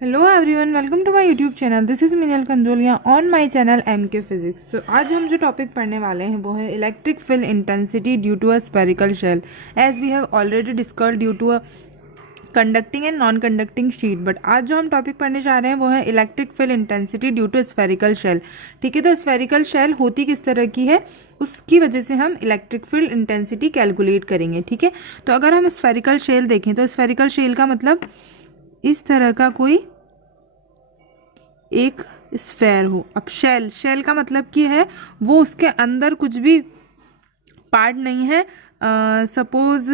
Hello everyone, welcome to my YouTube channel. This is Minal Kanjolia on my channel MK physics. So आज हम जो topic पढ़ने वाले हैं वो है electric field intensity due to a spherical shell, as we have already discussed due to a conducting and non conducting sheet. But आज जो हम टॉपिक पढ़ने जा रहे हैं वो है electric field intensity due to spherical shell. ठीक है, तो स्फेरिकल शेल होती किस तरह की है, उसकी वजह से हम इलेक्ट्रिक फील्ड इंटेंसिटी कैलकुलेट करेंगे। ठीक है, तो अगर हम स्फेरिकल शेल देखें तो स्फेरिकल शेल का मतलब इस तरह का कोई एक स्फेयर हो। अब शेल का मतलब कि है वो उसके अंदर कुछ भी पार्ट नहीं है। सपोज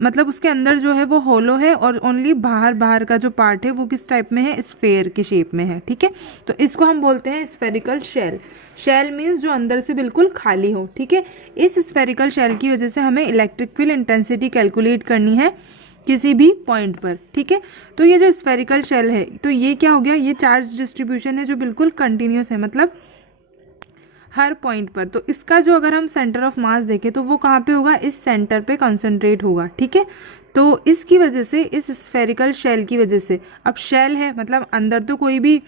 मतलब उसके अंदर जो है वो होलो है और ओनली बाहर का जो पार्ट है वो किस टाइप में है, स्फेयर के शेप में है। ठीक है, तो इसको हम बोलते हैं स्फेरिकल शेल। शेल मीन्स जो अंदर से बिल्कुल खाली हो। ठीक है, इस स्फेरिकल शेल की वजह से हमें इलेक्ट्रिक फील्ड इंटेंसिटी कैलकुलेट करनी है किसी भी पॉइंट पर। ठीक है, तो ये जो स्फेरिकल शेल है तो ये क्या हो गया, ये चार्ज डिस्ट्रीब्यूशन है जो बिल्कुल कंटिन्यूस है, मतलब हर पॉइंट पर। तो इसका जो अगर हम सेंटर ऑफ मास देखें तो वो कहाँ पे होगा, इस सेंटर पे कंसंट्रेट होगा। ठीक है, तो इसकी वजह से, इस स्फेरिकल शेल की वजह से, अब शेल है मतलब अंदर तो कोई भी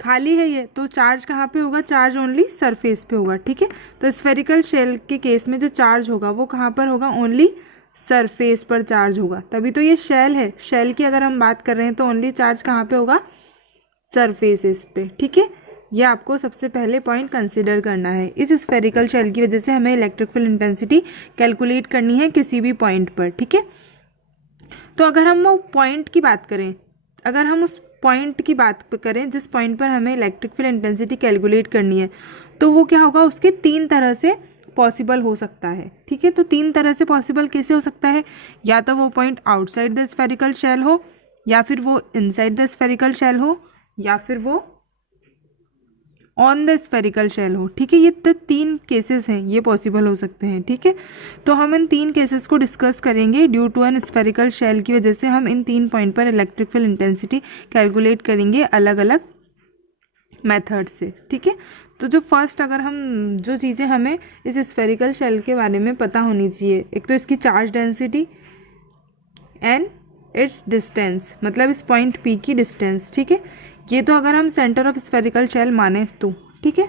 खाली है ये, तो चार्ज कहाँ पे होगा, चार्ज ओनली सरफेस पे होगा। ठीक है, तो स्फेरिकल शेल के केस में जो चार्ज होगा वो कहाँ पर होगा, ओनली सरफेस पर चार्ज होगा। तभी तो ये शेल है। शेल की अगर हम बात कर रहे हैं तो ओनली चार्ज कहाँ पे होगा, सरफेसेस पे। ठीक है, ये आपको सबसे पहले पॉइंट कंसिडर करना है। इस स्फेरिकल शेल की वजह से हमें इलेक्ट्रिक फील्ड इंटेंसिटी कैलकुलेट करनी है किसी भी पॉइंट पर। ठीक है, तो अगर हम वो पॉइंट की बात करें, अगर हम उस पॉइंट की बात करें जिस पॉइंट पर हमें इलेक्ट्रिक फील्ड इंटेंसिटी कैलकुलेट करनी है, तो वो क्या होगा, उसके तीन तरह से पॉसिबल हो सकता है। ठीक है, तो तीन तरह से पॉसिबल कैसे हो सकता है, या तो वो point outside the spherical shell हो, या फिर वो इनसाइड द स्फेरिकल शेल हो, या फिर वो ऑन द स्फेरिकल शेल हो। ठीक है, ये तो तीन केसेस हैं, ये पॉसिबल हो सकते हैं। ठीक है, तो हम इन तीन केसेस को डिस्कस करेंगे। Due to an spherical shell की वजह से हम इन तीन पॉइंट पर इलेक्ट्रिक फील्ड इंटेंसिटी कैलकुलेट करेंगे अलग अलग मेथड से। ठीक है, तो जो फर्स्ट, अगर हम जो चीज़ें हमें इस स्फेरिकल शेल के बारे में पता होनी चाहिए, एक तो इसकी charge density and it's distance, मतलब इस पॉइंट P की डिस्टेंस। ठीक है, ये तो अगर हम सेंटर ऑफ स्फेरिकल शेल माने तो। ठीक है,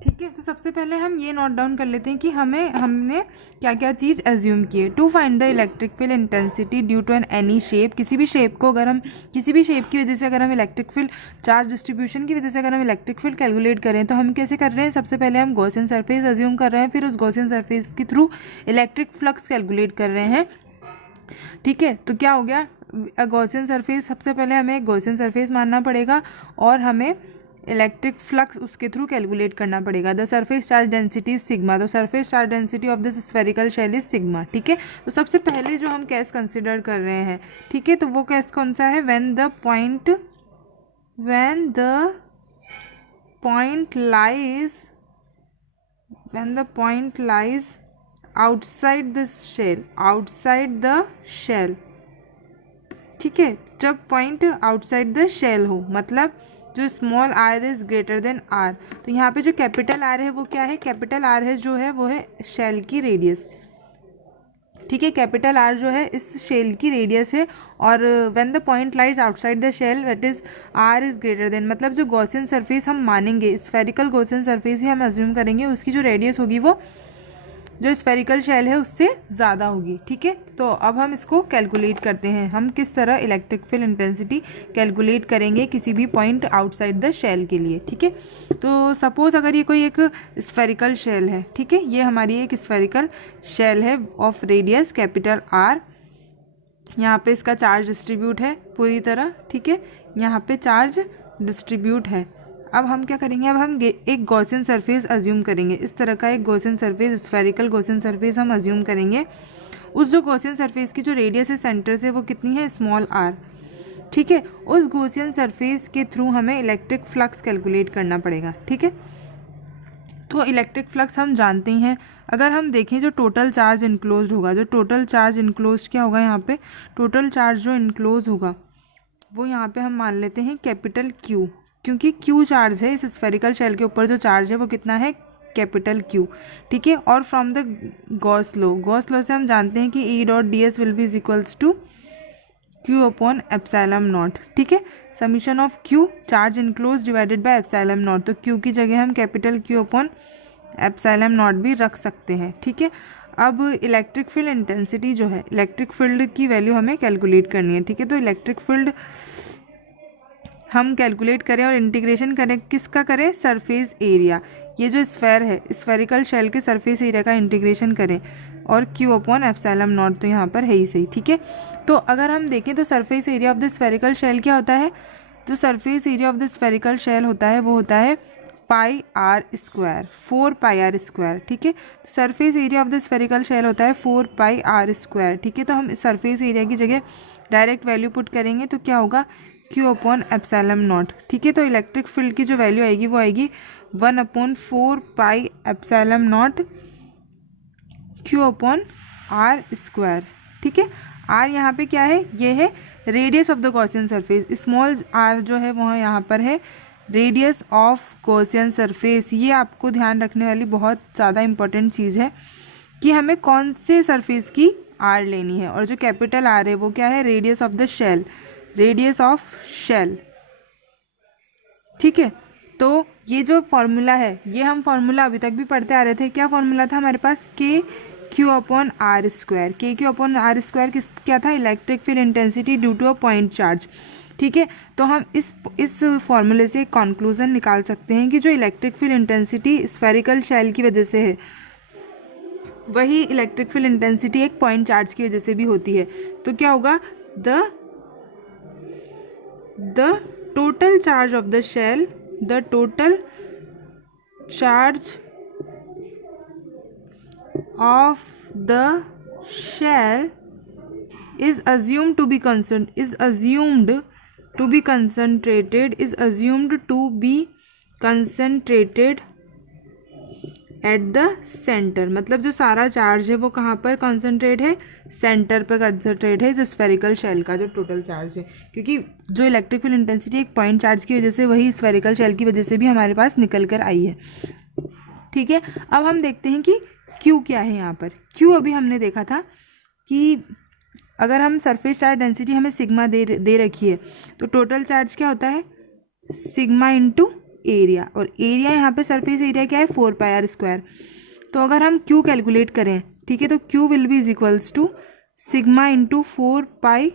ठीक है, तो सबसे पहले हम ये नोट डाउन कर लेते हैं कि हमने क्या क्या चीज़ एज्यूम की है। To find the electric field intensity due to an any shape, किसी भी शेप को अगर हम, किसी भी शेप की वजह से अगर हम इलेक्ट्रिक फील्ड, चार्ज डिस्ट्रीब्यूशन की वजह से अगर हम इलेक्ट्रिक फील्ड कैलकुलेट करें तो हम कैसे कर रहे हैं, सबसे पहले हम गॉसियन सरफेस एज्यूम कर रहे हैं, फिर उस गॉसियन सरफेस के थ्रू इलेक्ट्रिक फ्लक्स कैलकुलेट कर रहे हैं। ठीक है, तो क्या हो गया, गॉसियन सरफेस, सबसे पहले हमें एक गॉसियन सरफेस मानना पड़ेगा और हमें इलेक्ट्रिक फ्लक्स उसके थ्रू कैलकुलेट करना पड़ेगा। The surface charge density is sigma, तो surface charge density of this spherical shell is sigma. ठीक है, तो सबसे पहले जो हम केस कंसिडर कर रहे हैं, ठीक है, तो वो केस कौन सा है, when the point lies outside the shell. ठीक है, जब पॉइंट आउटसाइड द शेल हो, मतलब जो small r is greater then r, तो यहाँ पे जो कैपिटल R है वो क्या है, कैपिटल R है जो है वो है शेल की रेडियस। ठीक है, कैपिटल R जो है इस शेल की रेडियस है। और when the point lies outside the shell that is R is greater than, मतलब जो गॉसियन सरफेस हम मानेंगे, स्फेरिकल गॉसियन सरफेस ही हम अज्यूम करेंगे, उसकी जो रेडियस होगी वो जो स्फेरिकल शेल है उससे ज़्यादा होगी। ठीक है, तो अब हम इसको कैलकुलेट करते हैं, हम किस तरह इलेक्ट्रिक फील्ड इंटेंसिटी कैलकुलेट करेंगे किसी भी पॉइंट आउटसाइड द शेल के लिए। ठीक है, तो सपोज अगर ये कोई एक स्फेरिकल शेल है, ठीक है, ये हमारी एक स्फेरिकल शेल है ऑफ रेडियस कैपिटल R, यहाँ पे इसका चार्ज डिस्ट्रीब्यूट है पूरी तरह। ठीक है, यहाँ पे चार्ज डिस्ट्रीब्यूट है। अब हम क्या करेंगे, अब हम एक गॉसियन सरफेस अज्यूम करेंगे, इस तरह का एक Gaussian surface, spherical Gaussian surface हम अज्यूम करेंगे। उस जो गॉसियन सरफेस की जो रेडियस है सेंटर से वो कितनी है, स्मॉल r। ठीक है, उस गॉसियन सरफेस के थ्रू हमें इलेक्ट्रिक फ्लक्स कैलकुलेट करना पड़ेगा। ठीक है, तो इलेक्ट्रिक फ्लक्स हम जानते ही हैं। अगर हम देखें जो टोटल चार्ज इनक्लोज होगा, जो टोटल चार्ज इनक्लोज क्या होगा, यहाँ पे टोटल चार्ज जो इनक्लोज होगा वो यहाँ पे हम मान लेते हैं कैपिटल Q, क्योंकि Q चार्ज है इस स्फेरिकल शेल के ऊपर, जो चार्ज है वो कितना है, कैपिटल क्यू, ठीक है। और फ्रॉम द गॉस लॉ से हम जानते हैं कि E dot D S will be is equals to Q upon epsilon naught, ठीक है। Summation of Q charge enclose divided by epsilon naught, तो क्यू की जगह हम capital Q upon epsilon naught भी रख सकते हैं, ठीक है। अब इलेक्ट्रिक फील्ड इंटेंसिटी जो है, इलेक्ट्रिक फील्ड की वैल्यू हमें कैलकुलेट करनी है, ठीक है। तो इलेक्ट्रिक फील्ड हम कैलकुलेट करें और इंटीग्रेशन करें, किसका करें, सरफेस एरिया, ये जो स्फेयर है, स्फेरिकल शेल के सरफेस एरिया का इंटीग्रेशन करें और क्यू अपॉन एप्सिलॉन नॉट, तो यहाँ पर है ही सही, ठीक है। तो अगर हम देखें तो surface area of the spherical shell क्या होता है, जो surface area of the spherical shell होता है वो होता है pi are square, 4 pi are square, ठीक है। तो surface area of the spherical shell होता है 4 पाई आर स्क्वायर, ठीक है। तो हम सरफेस एरिया की जगह डायरेक्ट वैल्यू पुट करेंगे तो क्या होगा, क्यू अपॉन एप्सिलॉन नॉट, ठीक है। तो इलेक्ट्रिक फील्ड की जो वैल्यू आएगी वो आएगी 1/4 pi epsilon naught Q upon R square, ठीक है। आर यहाँ पे क्या है, ये है radius of the Gaussian surface, small R जो है वहाँ यहाँ पर है रेडियस ऑफ गॉसियन सरफेस। ये आपको ध्यान रखने वाली बहुत ज़्यादा इंपॉर्टेंट चीज़ है कि हमें कौन से सरफेस की आर लेनी है, और जो कैपिटल आर है वो क्या है, radius of the shell, radius of shell, ठीक है। तो ये जो फॉर्मूला है, ये हम फॉर्मूला अभी तक भी पढ़ते आ रहे थे, क्या फॉर्मूला था हमारे पास, K Q upon R square, K Q upon R square क्या था, electric field intensity due to a point charge, ठीक है। तो हम इस फॉर्मूले से एक कंक्लूजन निकाल सकते हैं कि जो electric field intensity spherical shell की वजह से है, वही इलेक्ट्रिक फील्ड इंटेंसिटी एक पॉइंट चार्ज की वजह से भी होती है। तो क्या होगा, the total charge of the shell, the total charge of the shell is assumed to be concentrated at the center, मतलब जो सारा चार्ज है वो कहाँ पर कॉन्सेंट्रेट है, सेंटर पर कॉन्सेंट्रेट है, जो स्फेरिकल शेल का जो टोटल चार्ज है, क्योंकि जो इलेक्ट्रिक फील्ड इंटेंसिटी एक पॉइंट चार्ज की वजह से, वही स्फेरिकल शेल की वजह से भी हमारे पास निकल कर आई है, ठीक है। अब हम देखते हैं कि Q क्या है यहाँ पर। Q अभी हमने देखा था कि अगर हम सरफेस चार्ज डेंसिटी हमें सिग्मा दे रखी है, तो टोटल चार्ज क्या होता है, सिग्मा इंटू एरिया, और एरिया यहाँ पे सरफेस एरिया क्या है, 4 पाई आर स्क्वायर। तो अगर हम Q कैलकुलेट करें, ठीक है, तो Q will be is equals to sigma into 4 pi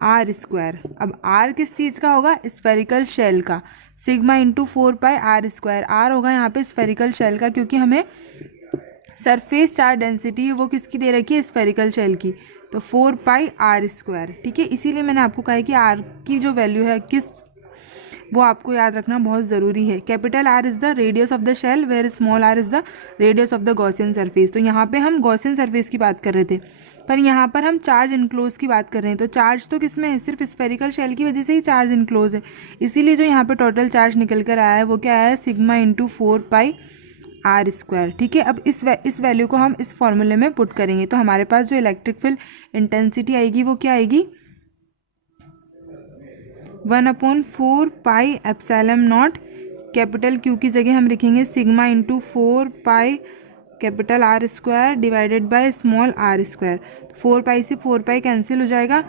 are square. अब आर किस चीज़ का होगा, स्फेरिकल शेल का, sigma into 4 pi are square, R होगा यहाँ पे स्फेरिकल शेल का, क्योंकि हमें सरफेस चार्ज डेंसिटी वो किसकी दे रखी है, स्फेरिकल शेल की, तो 4 पाई आर स्क्वायर, ठीक है। इसीलिए मैंने आपको कहा है कि आर की जो वैल्यू है वो आपको याद रखना बहुत ज़रूरी है। Capital R is the radius of the shell, where small R is the radius of the Gaussian surface. तो यहाँ पे हम गॉसियन सरफेस की बात कर रहे थे, पर यहाँ पर हम चार्ज इनक्लोज की बात कर रहे हैं। तो चार्ज तो किस में है, सिर्फ स्फेरिकल शेल की वजह से ही चार्ज इनक्लोज है, इसीलिए जो यहाँ पे टोटल चार्ज निकल कर आया है वो क्या आया है, sigma into 4 pi are square, ठीक है। अब इस वैल्यू को हम इस फॉर्मूले में पुट करेंगे, तो हमारे पास जो इलेक्ट्रिक फील्ड इंटेंसिटी आएगी वो क्या आएगी, 1/4 pi epsilon naught, capital Q की जगह हम लिखेंगे sigma into 4 pi capital R square divided by small R square. 4 pi से 4 पाई कैंसिल हो जाएगा,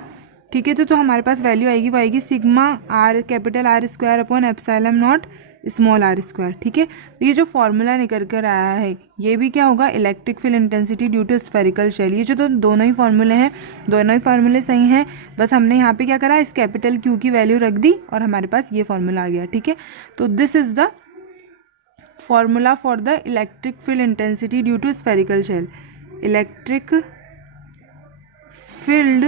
ठीक है। तो हमारे पास वैल्यू आएगी, वो आएगी sigma R capital R square upon epsilon naught small R square, ठीक है। तो ये जो फॉर्मूला निकल कर आया है ये भी क्या होगा, electric field intensity due to spherical shell. ये जो तो दोनों ही फॉर्मूले हैं, दोनों ही फॉर्मूले सही हैं, बस हमने यहाँ पे क्या करा, इस कैपिटल क्यू की वैल्यू रख दी और हमारे पास ये फॉर्मूला आ गया, ठीक है। तो this is the formula for the electric field intensity due to spherical shell. Electric field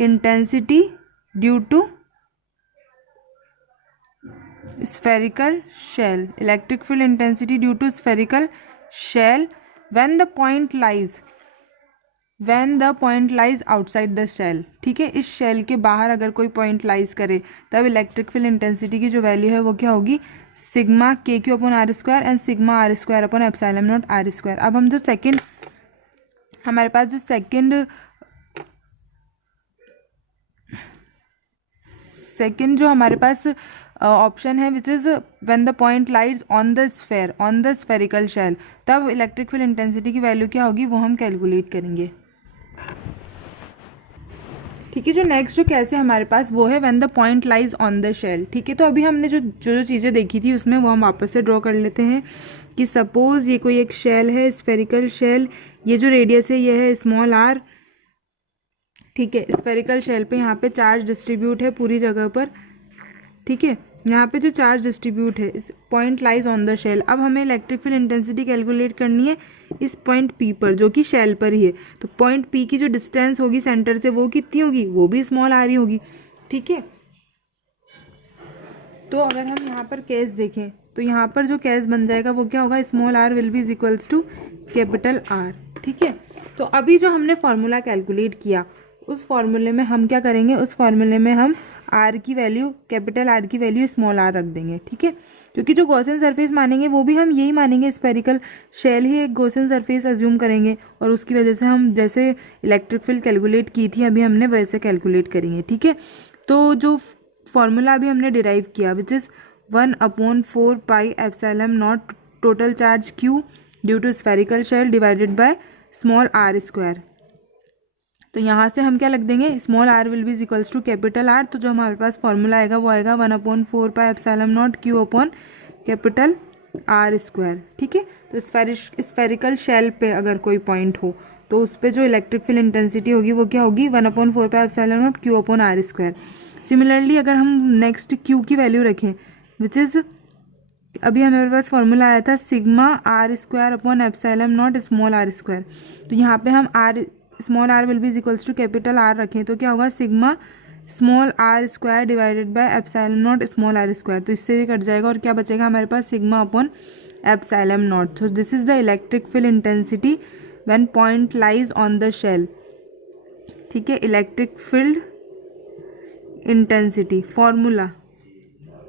intensity due to spherical shell, electric field intensity due to spherical shell when the point lies outside the shell, ठीक है। इस shell के बाहर अगर कोई point lies करे तब electric field intensity की जो वैल्यू है वो क्या होगी, sigma K Q upon R square and sigma R square upon epsilon naught R square. अब हम जो हमारे पास जो सेकेंड जो हमारे पास ऑप्शन है which is when the point lies on the spherical shell, तब इलेक्ट्रिक फील्ड इंटेंसिटी की वैल्यू क्या होगी वो हम कैलकुलेट करेंगे। ठीक है, जो नेक्स्ट जो कैसे हमारे पास वो है when the point lies on the shell. ठीक है, तो अभी हमने जो जो चीज़ें देखी थी उसमें वो हम वापस से ड्रॉ कर लेते हैं कि सपोज ये कोई एक शेल है, स्फेरिकल शेल, ये जो रेडियस है ये है स्मॉल आर। ठीक है, स्फेरिकल शेल पे यहाँ पे चार्ज डिस्ट्रीब्यूट है पूरी जगह पर। ठीक है, यहाँ पे जो चार्ज डिस्ट्रीब्यूट है, इस point lies on the shell. अब हमें इलेक्ट्रिक फील्ड इंटेंसिटी कैलकुलेट करनी है इस पॉइंट पी पर जो कि शेल पर ही है। तो पॉइंट पी की जो डिस्टेंस होगी सेंटर से वो कितनी होगी, वो भी स्मॉल आर ही होगी। ठीक है, तो अगर हम यहाँ पर केस देखें तो यहाँ पर जो केस बन जाएगा वो क्या होगा, small R will be is equals to capital R. ठीक है, तो अभी जो हमने फॉर्मूला कैलकुलेट किया उस फॉर्मूले में हम क्या करेंगे, उस फॉर्मूले में हम आर की वैल्यू, कैपिटल आर की वैल्यू स्मॉल आर रख देंगे। ठीक है, क्योंकि जो गॉसियन सरफेस मानेंगे वो भी हम यही मानेंगे, स्फेरिकल शेल ही एक गॉसियन सरफेस अज्यूम करेंगे और उसकी वजह से हम जैसे इलेक्ट्रिक फील्ड कैलकुलेट की थी अभी हमने वैसे कैलकुलेट करेंगे। ठीक है, तो जो फॉर्मूला अभी हमने डिराइव किया which is 1/4 pi epsilon naught total charge Q due to spherical shell divided by small R square. तो यहाँ से हम क्या लग देंगे, small R will be equals to capital R. तो जो हमारे पास फॉर्मूला आएगा वो आएगा 1/4 pi epsilon naught Q upon capital R square. ठीक है, तो स्फेरिकल शेल पे अगर कोई पॉइंट हो तो उस पर जो इलेक्ट्रिक फील्ड इंटेंसिटी होगी वो क्या होगी, 1/4 pi epsilon naught Q upon R square. Similarly अगर हम नेक्स्ट क्यू की वैल्यू रखें विच इज़ अभी हमारे पास फॉर्मूला आया था sigma R square upon epsilon naught small R square. तो यहाँ पे हम आर small R will be equals to capital R रखें तो क्या होगा, sigma small R square divided by epsilon naught small R square. तो इससे कट जाएगा और क्या बचेगा हमारे पास, सिग्मा अपॉन एप्सिलॉन नॉट। तो this is the electric field intensity when point lies on the shell. ठीक है, इलेक्ट्रिक फील्ड इंटेंसिटी फॉर्मूला।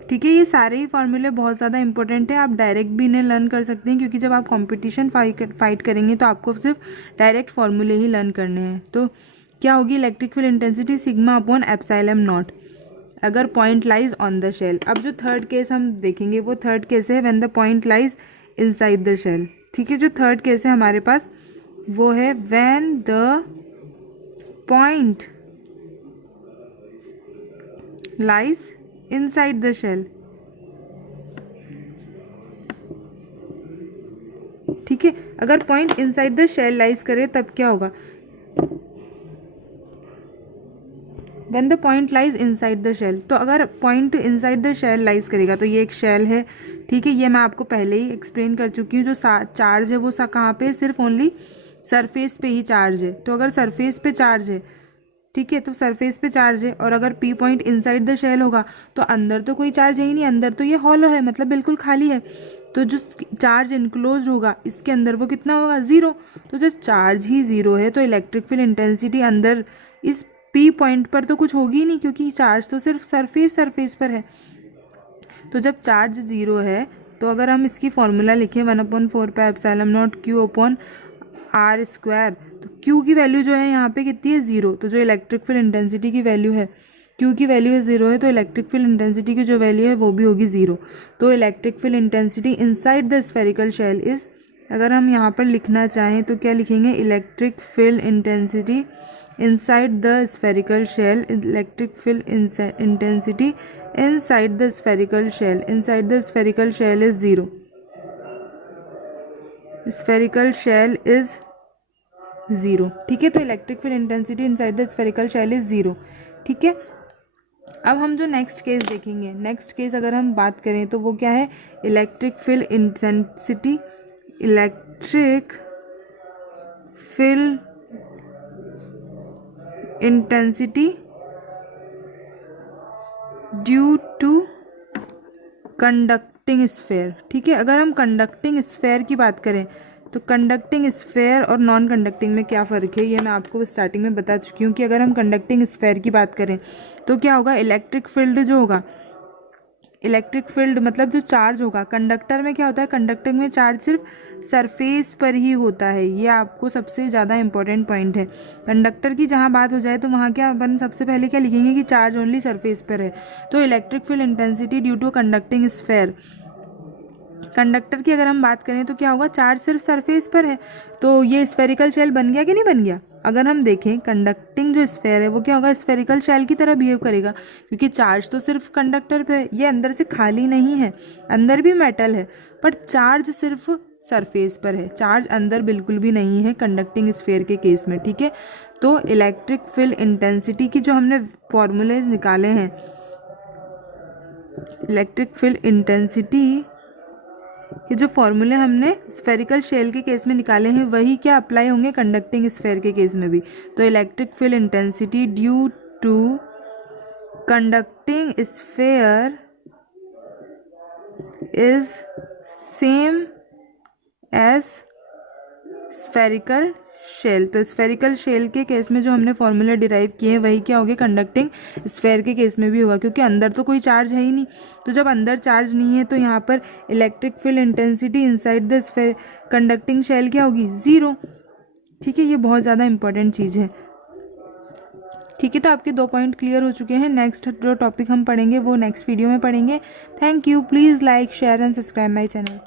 ठीक है, ये सारे ही फार्मूले बहुत ज़्यादा इंपॉर्टेंट है, आप डायरेक्ट भी इन्हें लर्न कर सकते हैं क्योंकि जब आप कंपटीशन फाइट करेंगे तो आपको सिर्फ डायरेक्ट फार्मूले ही लर्न करने हैं। तो क्या होगी, electric field intensity sigma upon epsilon naught अगर point lies on the shell. अब जो थर्ड केस हम देखेंगे वो थर्ड केस है when the point lies inside the shell. ठीक है, जो थर्ड केस है हमारे पास वो है when the point lies inside the shell. ठीक है, अगर point inside the shell lies करे तब क्या होगा, when the point lies inside the shell. तो अगर point inside the shell lies करेगा तो ये एक शेल है। ठीक है, ये मैं आपको पहले ही एक्सप्लेन कर चुकी हूँ। जो चार्ज है वो कहाँ पे, सिर्फ ओनली सरफेस पे ही चार्ज है। तो अगर सरफेस पे चार्ज है, ठीक है, तो सरफेस पे चार्ज है और अगर P point inside the shell होगा तो अंदर तो कोई चार्ज है ही नहीं, अंदर तो ये हॉलो है, मतलब बिल्कुल खाली है। तो जो चार्ज इनक्लोज होगा इसके अंदर वो कितना होगा, ज़ीरो। तो जब चार्ज ही ज़ीरो है तो इलेक्ट्रिक फील्ड इंटेंसिटी अंदर इस पी पॉइंट पर तो कुछ होगी ही नहीं क्योंकि चार्ज तो सिर्फ सरफेस पर है। तो जब चार्ज ज़ीरो है तो अगर हम इसकी फॉर्मूला लिखें 1/4 pi epsilon naught Q upon R square, तो क्यू की वैल्यू जो है यहाँ पे कितनी है, ज़ीरो। तो जो इलेक्ट्रिक फील्ड इंटेंसिटी की वैल्यू है, क्यू की वैल्यू है ज़ीरो है, तो इलेक्ट्रिक फील्ड इंटेंसिटी की जो वैल्यू है वो भी होगी ज़ीरो। तो electric field intensity inside the spherical shell is, अगर हम यहाँ पर लिखना चाहें तो क्या लिखेंगे, electric field intensity inside the spherical shell, electric field intensity inside the spherical shell, inside the spherical shell is zero, spherical shell is zero. ठीक है, तो electric field intensity inside the spherical shell is zero. ठीक है, अब हम जो next case देखेंगे, next case अगर हम बात करें तो वो क्या है, electric field intensity, electric field intensity due to conducting sphere. ठीक है, अगर हम कंडक्टिंग स्फेयर की बात करें तो कंडक्टिंग स्फेयर और नॉन कंडक्टिंग में क्या फ़र्क है ये मैं आपको स्टार्टिंग में बता चुकी हूँ कि अगर हम कंडक्टिंग स्फेयर की बात करें तो क्या होगा, इलेक्ट्रिक फील्ड जो होगा इलेक्ट्रिक फील्ड मतलब जो चार्ज होगा कंडक्टर में क्या होता है, कंडक्टर में चार्ज सिर्फ सरफेस पर ही होता है। ये आपको सबसे ज़्यादा इंपॉर्टेंट पॉइंट है। कंडक्टर की जहाँ बात हो जाए तो वहाँ क्या अपन सबसे पहले क्या लिखेंगे कि चार्ज ओनली सरफेस पर है। तो electric field intensity due to conducting sphere, conductor की अगर हम बात करें तो क्या होगा, चार्ज सिर्फ सरफेस पर है। तो ये स्फेरिकल शेल बन गया कि नहीं बन गया। अगर हम देखें कंडक्टिंग जो स्फेयर है वो क्या होगा, स्फेरिकल शेल की तरह बिहेव करेगा, क्योंकि चार्ज तो सिर्फ कंडक्टर पे है, ये अंदर से खाली नहीं है, अंदर भी मेटल है, पर चार्ज सिर्फ सरफेस पर है, चार्ज अंदर बिल्कुल भी नहीं है कंडक्टिंग स्फेयर के केस में। ठीक है, तो इलेक्ट्रिक फील्ड इंटेंसिटी की जो हमने फॉर्मूले निकाले हैं, इलेक्ट्रिक फील्ड इंटेंसिटी ये जो फॉर्मूले हमने स्फेरिकल शेल के केस में निकाले हैं वही क्या अप्लाई होंगे कंडक्टिंग स्फेयर के केस में भी। तो electric field intensity due to conducting sphere is same as spherical shell. तो स्फेरिकल शेल के केस में जो हमने फॉर्मूले डिराइव किए हैं वही क्या होंगे कंडक्टिंग स्फेयर के केस में भी होगा, क्योंकि अंदर तो कोई चार्ज है ही नहीं। तो जब अंदर चार्ज नहीं है तो यहाँ पर electric field intensity inside the sphere conducting shell क्या होगी, ज़ीरो। ठीक है, ये बहुत ज़्यादा इंपॉर्टेंट चीज़ है। ठीक है, तो आपके 2 पॉइंट क्लियर हो चुके हैं। नेक्स्ट जो टॉपिक हम पढ़ेंगे वो नेक्स्ट वीडियो में पढ़ेंगे। Thank you. Please like share and subscribe my channel.